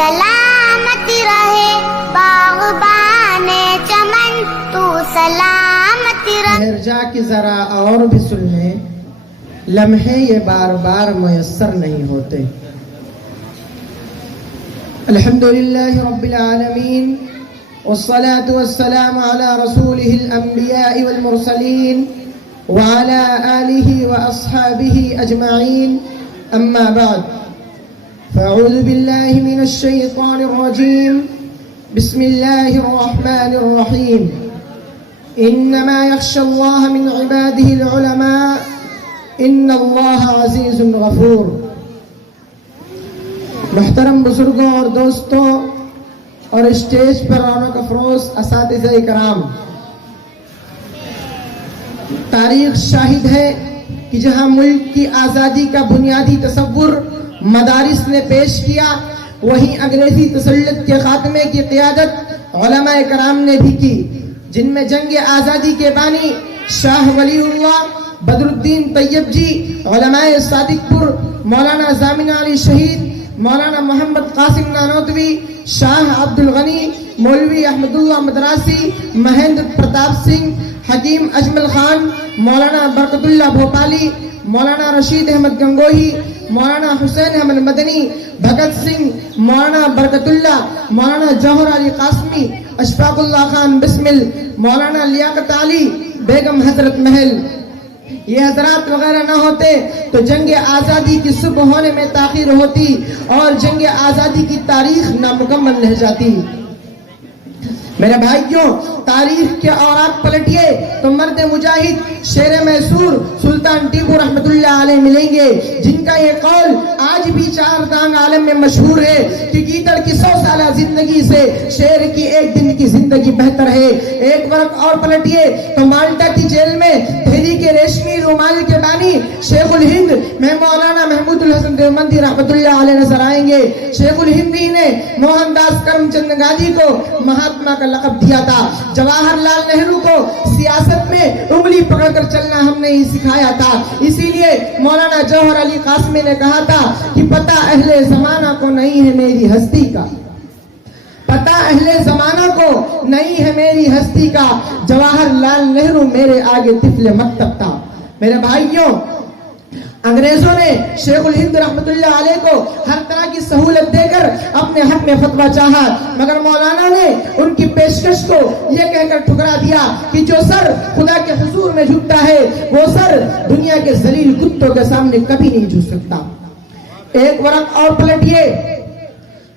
سلامت رہے باغبان چمن، تو سلامت رہے. ٹھہر جا کہ ذرا اور بھی سن لیں، لمحے یہ بار بار میسر نہیں ہوتے. الحمدللہ رب العالمین، والصلاة والسلام على رسوله الأنبياء والمرسلين وعلى آله وأصحابه أجمعين، أما بعد، فأعوذ بالله من الشيطان الرجيم، بسم الله الرحمن الرحيم. إنما يخشى الله من عباده العلماء، إن الله عزيز غفور. محترم بزرگوں اور دوستوں اور اسٹیج پر رونق افروز اساتذہ کرام، تاریخ شاہد ہے کہ جہاں ملک کی آزادی کا بنیادی تصور مدارس نے پیش کیا، وہیں انگریزی تسلط کے خاتمے کی قیادت علماء کرام نے بھی کی، جن میں جنگ آزادی کے بانی شاہ ولی اللہ بدر الدین طیب جی، علماء صادق پور مولانا ضامن علی شہید، مولانا محمد قاسم نانوتوی، شاہ عبد الغنی، مولوی احمد اللہ مدراسی، مہندر پرتاپ سنگھ، حکیم اجمل خان، مولانا برکت اللہ بھوپالی، مولانا رشید احمد گنگوہی، مولانا حسین احمد مدنی، بھگت سنگھ، مولانا برکت اللہ، مولانا جوہر علی قاسمی، اشفاق اللہ خان بسمل، مولانا لیاقت علی، بیگم حضرت محل. یہ حضرات وغیرہ نہ ہوتے تو جنگ آزادی کی صبح ہونے میں تاخیر ہوتی اور جنگ آزادی کی تاریخ نامکمل رہ جاتی. میرے بھائیوں، تاریخ کے اوراق پلٹیے تو مرد مجاہد شیر میسور سلطان ٹیپو رحمت اللہ علیہ ملیں گے، جن کا یہ قول آج بھی چار دانگ عالم میں مشہور ہے کہ گیدڑ کی 100 سالہ زندگی سے شیر کی ایک دن کی زندگی بہتر ہے. ایک ورق اور پلٹیے تو مالٹا کی جیل میں دہلی کے ریشمی رومال کے بانی شیخ الہند میں مولانا محمود الحسن دیوبندی رحمت اللہ علیہ نظر آئیں گے. شیخ الہند ہی نے موہن داس کرم چند گاندھی کو مہاتما کا لقب دیا تھا. جواہر لال نہرو کو سیاست میں انگلی پکڑ کر چلنا ہم نے ہی سکھایا تھا. اسی لیے مولانا جوہر علی قاسمی نے کہا تھا کہ پتہ اہل زمانہ کو نہیں ہے میری ہستی کا، پتہ اہل زمانہ کو نہیں ہے میری ہستی کا، جواہر لال نہرو میرے آگے طفل مکتب تھا. میرے بھائیوں، انگریزوں نے شیخ الہند رحمت اللہ علیہ کو ہر طرح کی سہولت دے کر اپنے حق میں فتویٰ چاہا، مگر مولانا نے ان کی پیشکش کو یہ کہہ کر ٹھکرا دیا کہ جو سر خدا کے حضور میں جھکتا ہے وہ سر دنیا کے ذلیل کتوں کے سامنے کبھی نہیں جھک سکتا. ایک ورق اور پلٹیے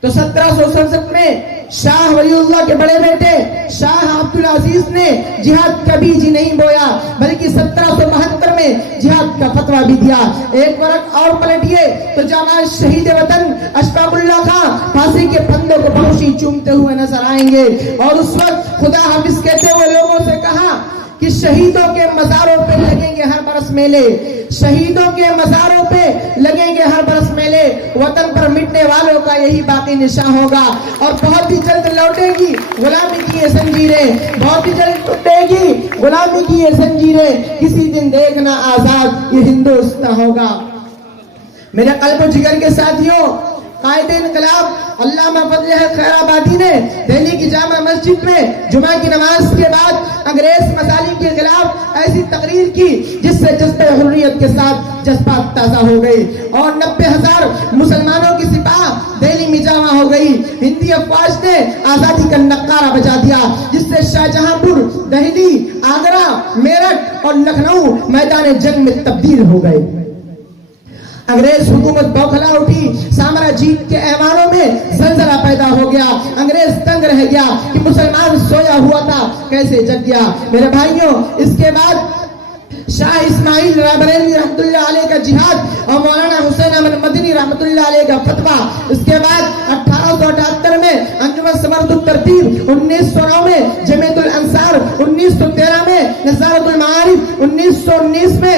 تو 1767 میں شاہ ولی اللہ کے بڑے بیٹے شاہ عبد العزیز نے جہاد کبھی جی نہیں بویا، بلکہ 1772 میں جہاد کا فتویٰ بھی دیا. ایک ورق اور پلٹیے تو جامع شہید وطن اشفاق اللہ خان پھانسی کے پھندوں کو بخوشی چومتے ہوئے نظر آئیں گے، اور اس وقت خدا حافظ کہتے ہوئے لوگوں سے کہا کہ شہیدوں کے مزاروں پہ لگیں گے ہر برس میلے، شہیدوں کے مزاروں پہ لگیں گے ہر برس میلے، وطن پر مٹنے والوں کا یہی باقی نشان ہوگا، اور بہت ہی جلد لوٹے گی غلامی کی یہ زنجیریں، بہت ہی جلد ٹوٹے گی غلامی کی یہ زنجیریں، کسی دن دیکھنا آزاد یہ ہندوستان ہوگا. میرے قلب و جگر کے ساتھیوں، قائد انقلاب علامہ فضل خیر آبادی نے دہلی کی جامع مسجد میں جمعہ کی نماز کے بعد انگریز مظالم کے خلاف ایسی تقریر کی جس سے جذبہ حریت کے ساتھ جذبات تازہ ہو گئی، اور 90,000 مسلمانوں کی سپاہ دہلی میں جمع ہو گئی. ہندی افواج نے آزادی کا نقارہ بجا دیا، جس سے شاہجہاں پور، دہلی، آگرہ، میرٹھ اور لکھنؤ میدان جنگ میں تبدیل ہو گئے. انگریز حکومت بوکھلا اٹھی، سامرا جیت کے ایوانوں میں زلزلہ پیدا ہو گیا. انگریز تنگ رہ گیا کہ مسلمان سویا ہوا تھا کیسے جگ گیا. میرے بھائیوں، اس کے بعد شاہ اسماعیل رائبریلی رحمت اللہ علیہ کا جہاد اور مولانا حسین احمد مدنی رحمت اللہ علیہ کا فتویٰ. اس کے بعد 1878 میں انجمن سمرد الترتیب، 1909 میں جمعیت الانصار، 1913 میں نظارت المعارف، 1919 میں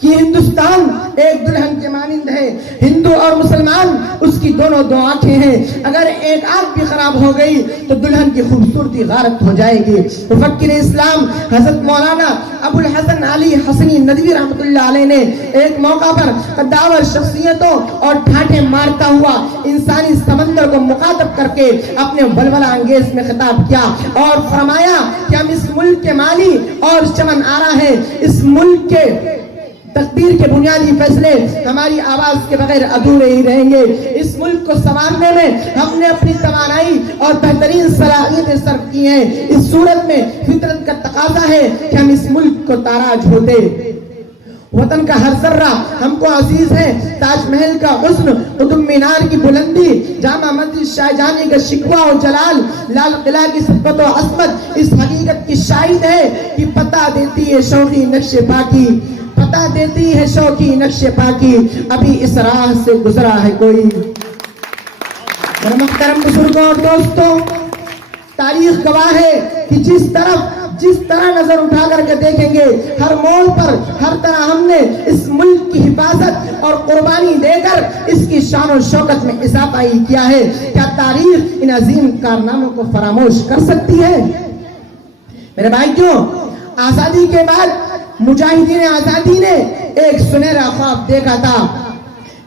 کہ ہندوستان ایک دلہن کے مانند ہے، ہندو اور مسلمان اس کی دونوں دو آنکھیں ہیں، اگر ایک آنکھ بھی خراب ہو گئی تو دلہن کی خوبصورتی غارت ہو جائے گی۔ مفکر اسلام حضرت مولانا ابو الحسن علی حسنی ندوی رحمۃ اللہ علیہ نے ایک موقع پر قداور شخصیتوں اور ڈھانٹے مارتا ہوا انسانی سمندر کو مخاطب کر کے اپنے ولولہ انگیز میں خطاب کیا اور فرمایا کہ ہم اس ملک کے مالی اور چمن آرا ہیں، اس ملک کے تقدیر کے بنیادی فیصلے ہماری آواز کے بغیر ادھورے ہی رہیں گے۔ اس ملک کو سنوارنے میں ہم نے اپنی توانائی اور بہترین صلاحیتیں صرف کی ہیں۔ اس صورت میں فطرت کا تقاضا ہے کہ ہم اس ملک کو تاراج ہوتے۔ وطن کا ہر ذرہ ہم کو عزیز ہے، تاج محل کا حسن، قطب مینار کی بلندی، جامع مسجد شاہ جہاں کا شکوہ و جلال، لال قلعہ کی صفت و عظمت اس حقیقت کی شاہد ہے کہ پتہ دیتی ہے شوقی نقش پاکی، پتہ دیتی ہے شوقی نقش پاکی، ابھی اس راہ سے گزرا ہے کوئی۔ محترم بزرگوں اور دوستوں، تاریخ گواہ ہے کہ جس طرح نظر اٹھا کر کے دیکھیں گے، ہر موڑ پر ہر طرح ہم نے اس ملک کی حفاظت اور قربانی دے کر اس کی شان و شوکت میں اضافہ ہی کیا ہے۔ کیا تاریخ ان عظیم کارناموں کو فراموش کر سکتی ہے؟ میرے بھائیوں، آزادی کے بعد مجاہدین آزادی نے ایک سنہرا خواب دیکھا تھا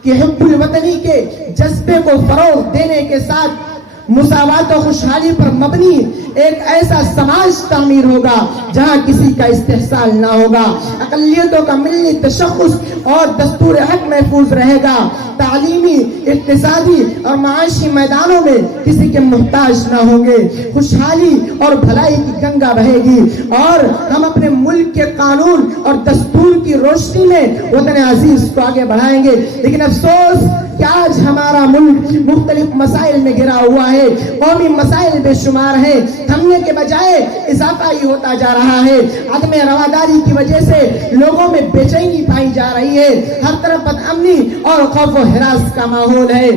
کہ حب الوطنی کے جذبے کو فروغ دینے کے ساتھ مساوات و خوشحالی پر مبنی ایک ایسا سماج تعمیر ہوگا جہاں کسی کا استحصال نہ ہوگا، اقلیتوں کا ملی تشخص اور دستور حق محفوظ رہے گا، تعلیمی، اقتصادی اور معاشی میدانوں میں کسی کے محتاج نہ ہوں گے، خوشحالی اور بھلائی کی گنگا بہے گی اور ہم اپنے ملک کے قانون اور دستور کی روشنی میں وطن عزیز کو آگے بڑھائیں گے۔ لیکن افسوس کہ آج ہمارا ملک مختلف مسائل میں گھرا ہوا ہے، قومی مسائل بے شمار ہیں، تھمنے کے بجائے اضافہ ہی ہوتا جا رہا ہے، عدم رواداری کی وجہ سے لوگوں میں بے چینی پائی جا رہی ہے، ہر طرف بد امنی اور خوف و ہراس کا ماحول ہے،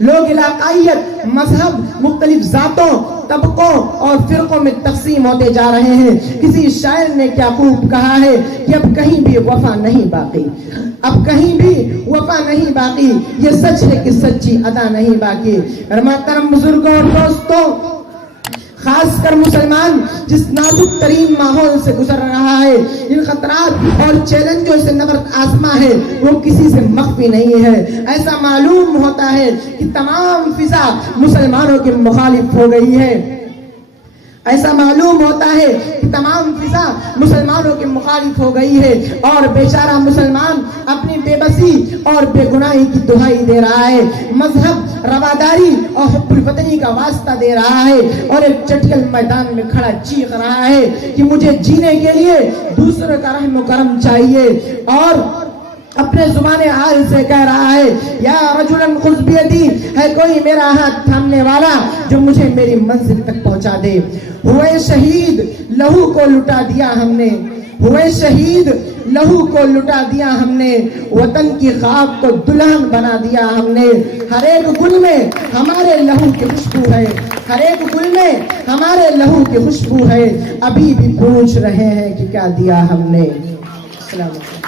لوگ علاقائیت، مذہب، مختلف ذاتوں، طبقوں اور فرقوں میں تقسیم ہوتے جا رہے ہیں۔ کسی شاعر نے کیا خوب کہا ہے کہ اب کہیں بھی وفا نہیں باقی، اب کہیں بھی وفا نہیں باقی، یہ سچ ہے کہ سچی ادا نہیں باقی۔ محترم بزرگوں اور دوستوں، خاص کر مسلمان جس نازک ترین ماحول سے گزر رہا ہے، ان خطرات اور چیلنجوں سے نبرد آزما ہے، وہ کسی سے مخفی نہیں ہے۔ ایسا معلوم ہوتا ہے کہ تمام فضا مسلمانوں کے مخالف ہو گئی ہے، ایسا معلوم ہوتا ہے کہ تمام فضا مسلمانوں کے مخالف ہو گئی ہے اور بیچارہ مسلمان اپنی بے بسی اور بے گناہی کی دہائی دے رہا ہے، مذہب، رواداری اور حب الوطنی کا واسطہ دے رہا ہے اور ایک چٹکل میدان میں کھڑا چیخ رہا ہے کہ مجھے جینے کے لیے دوسروں کا رحم و کرم چاہیے، اور اپنے زبان حال سے کہہ رہا ہے یا رجلاً خذ بیدی، ہے کوئی میرا ہاتھ تھامنے والا جو مجھے میری منزل تک پہنچا دے۔ ہوئے شہید لہو کو لٹا دیا ہم نے، ہوئے شہید لہو کو لٹا دیا ہم نے، وطن کی خاک کو دلہن بنا دیا ہم نے، ہر ایک گل میں ہمارے لہو کی خوشبو ہے، ہر ایک گل میں ہمارے لہو کی خوشبو ہے، ابھی بھی پوچھ رہے ہیں کہ کیا دیا ہم نے۔ السلام علیکم۔